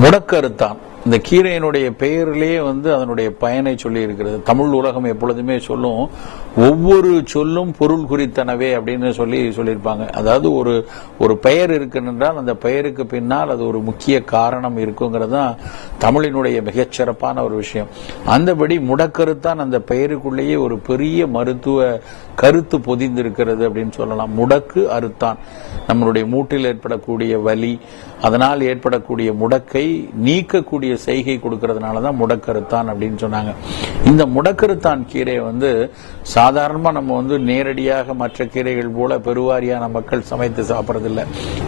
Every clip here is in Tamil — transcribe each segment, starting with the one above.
முடக்கருத்தான் இந்த கீரையினுடைய பெயரிலேயே அதனுடைய பயனை சொல்லி இருக்கிறது. தமிழ் உலகம் எப்பொழுதுமே சொல்லும், ஒவ்வொரு சொல்லும் பொருள் குறித்தனவே அப்படின்னு சொல்லியிருப்பாங்க. அதாவது ஒரு பெயர் இருக்குன்றால் அந்த பெயருக்கு பின்னால் அது ஒரு முக்கிய காரணம் இருக்குங்கிறது தான் தமிழினுடைய மிகச்சிறப்பான ஒரு விஷயம். அந்தபடி முடக்கருத்தான் அந்த பெயருக்குள்ளேயே ஒரு பெரிய மருத்துவ கருத்து பொதிந்திருக்கிறது அப்படின்னு சொல்லலாம். முடக்கு அறுத்தான், நம்மளுடைய மூட்டில் ஏற்படக்கூடிய வலி, அதனால் ஏற்படக்கூடிய முடக்கை நீக்கக்கூடிய செய்கை கொடுக்கறதுனாலதான் முடக்கருத்தான் அப்படின்னு சொன்னாங்க. இந்த முடக்கருத்தான் கீரை சாதாரணமா நம்ம நேரடியாக மற்ற கீரைகள் போல பெருவாரியான மக்கள் சமைத்து சாப்பிட்றதில்லை.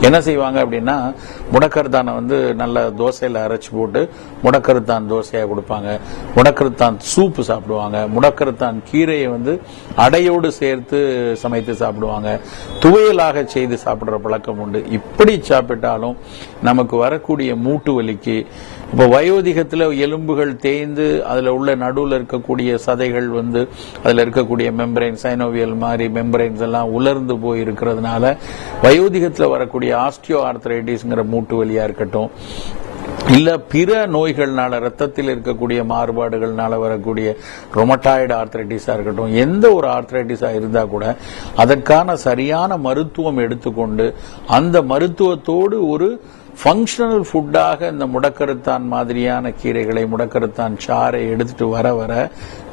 என்ன செய்வாங்க அப்படின்னா, முடக்கருத்தானை நல்ல தோசையில அரைச்சு போட்டு முடக்கருத்தான் தோசையா கொடுப்பாங்க, முடக்கருத்தான் சூப்பு சாப்பிடுவாங்க, முடக்கருத்தான் கீரையை அடையோடு சேர்த்து சமைத்து சாப்பிடுவாங்க, துவையலாக செய்து சாப்பிடுற பழக்கம் உண்டு. இப்படி சாப்பிட்டாலும் நமக்கு வரக்கூடிய மூட்டு வலிக்கு, இப்ப வயோதிகத்துல எலும்புகள் தேய்ந்து அதுல உள்ள நடுவில் இருக்கக்கூடிய சதைகள் அதுல இருக்கக்கூடிய மெம்பரைன், சைனோவியல் மாதிரி மெம்பரைன்ஸ் எல்லாம் உலர்ந்து போய் இருக்கிறதுனால வயோதிகத்துல வரக்கூடிய ஆஸ்டியோ ஆர்த்ரைட்டிஸ்ங்கிற மூட்டு வலியா இருக்கட்டும், இல்ல பிற நோய்கள்னால ரத்தத்தில் இருக்கக்கூடிய மாறுபாடுகள்னால வரக்கூடிய ரொமட்டாய்டு ஆர்த்ரைட்டிஸா இருக்கட்டும், எந்த ஒரு ஆர்த்ரைட்டிஸா இருந்தா கூட அதற்கான சரியான மருத்துவம் எடுத்துக்கொண்டு அந்த மருத்துவத்தோடு ஒரு ஃபங்க்ஷனல் ஃபுட்டாக இந்த முடக்கருத்தான் மாதிரியான கீரைகளை, முடக்கருத்தான் சாறை எடுத்துட்டு வர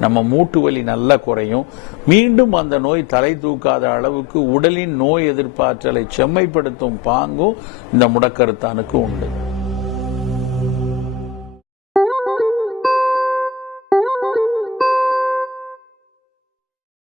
நம்ம மூட்டு வலி நல்லா குறையும். மீண்டும் அந்த நோய் தலை தூக்காத அளவுக்கு உடலின் நோய் எதிர்ப்பாற்றலை செம்மைப்படுத்தும் பாங்கும் இந்த முடக்கருத்தானுக்கு உண்டு.